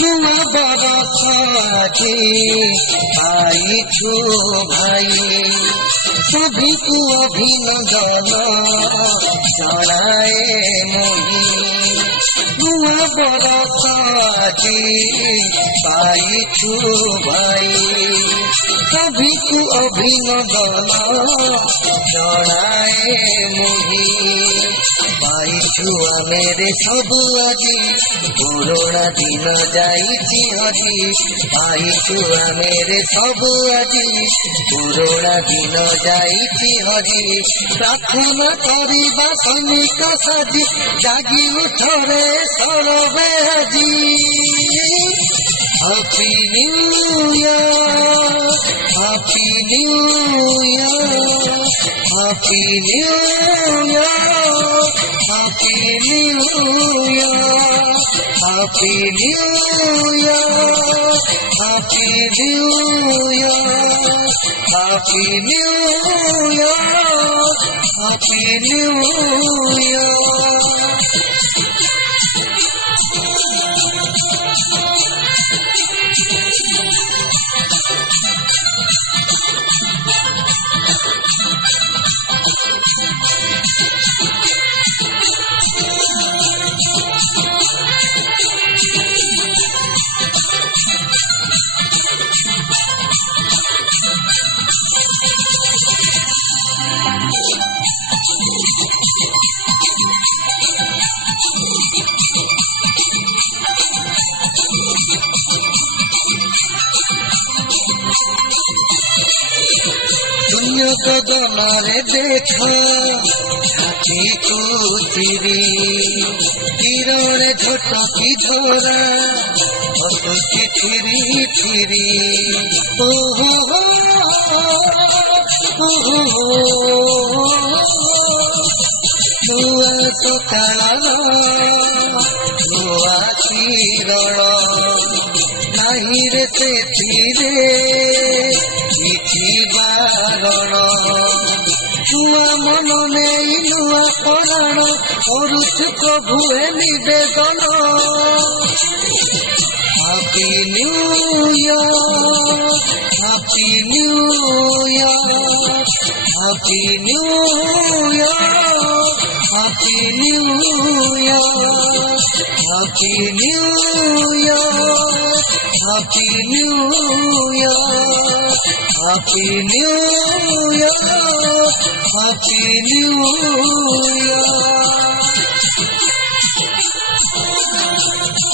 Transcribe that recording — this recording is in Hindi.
नुआ बरसाती आई छो भाई सभी को अभिनंदन जनाए मोही नुआ बरसाती आई छो भाई सभी को अभिनंदन जनाए मोही पाई छुआ मेरे सब আজি पुराना दिन जाइछि हजी पाई छुआ मेरे सब আজি पुराना दिन जाइछि हजी प्रार्थना करिबा सैनिक साजी जागी उठरे सरबे আজি Happy New Year, Happy New Year, Happy New Year, Happy New Year, Happy New Year, Happy New Year, Happy New Year, Happy New Year. कदमारे देखा छाती को चिरी किरण झटकी झरा हसुची फिरी फिरी ओ हो नुआ सकाळ नुआ किरण नाही रे सेथिरे କିଛି ବାରଣ ନୂଆ ମନ ନେଇ ନୂଆ ପରାଣ କରୁଛୁ ପ୍ରଭୁ ଏ ନିବେଦନ Happy New Year, Happy New Year, Happy New Year, Happy New Year, Happy New Year, Happy New Year, Happy New Year, Happy New Year.